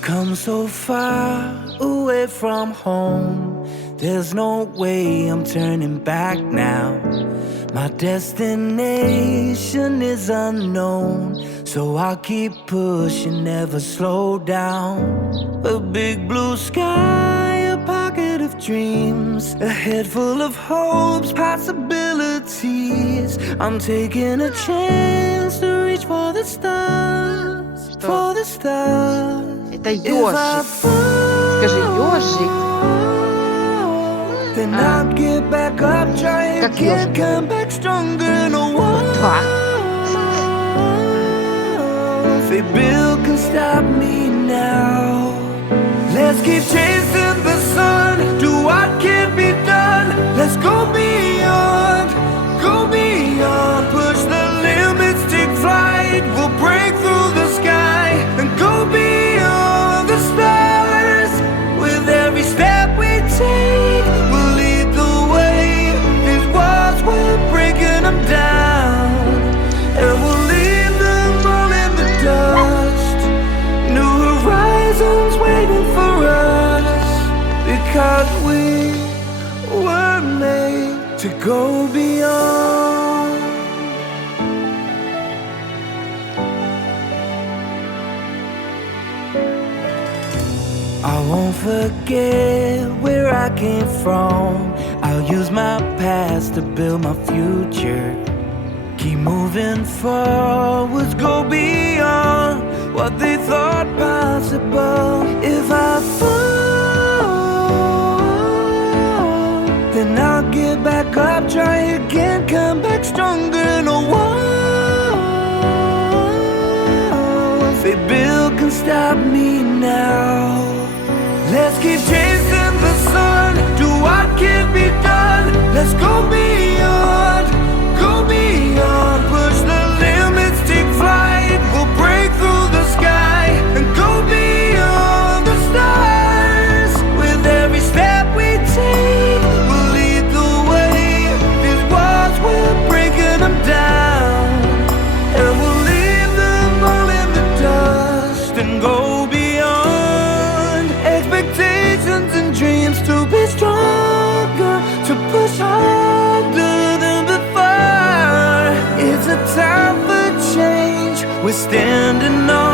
We've come so far away from home. There's no way I'm turning back now. My destination is unknown, so I'll keep pushing, never slow down. A big blue sky, a pocket of dreams, a head full of hopes, possibilities. I'm taking a chance to reach for the stars, for the stars. Это ёжик. Скажи, ёжик. Then I'll get back up, try again, come back stronger, no one. Say Bill can stop me now. Let's keep chasing the sun, do what can't be done. Let's go beyond, push the limits, take flight. We'll break through the sky and go beyond the stars. With every step we take, we'll lead the way. These walls, we're breaking them down, and we'll leave them all in the dust. New horizons waiting for us, because we were made to go beyond. I won't forget where I came from. I'll use my past to build my future. Keep moving forwards, go beyond what they thought possible. If I fall, then I'll get back up, try again, come back stronger, no one. Say Bill can stop me now. Let's keep chasing the sun, do what can't be done. Let's go beyond, push the limits, take flight. We'll break through the sky and go beyond the stars. With every step we take, we'll lead the way. These walls, we're breaking them down, and we'll leave them all in the dust and go beyond. Expectations and dreams to be stronger, to push harder than before. It's a time for change, we're standing on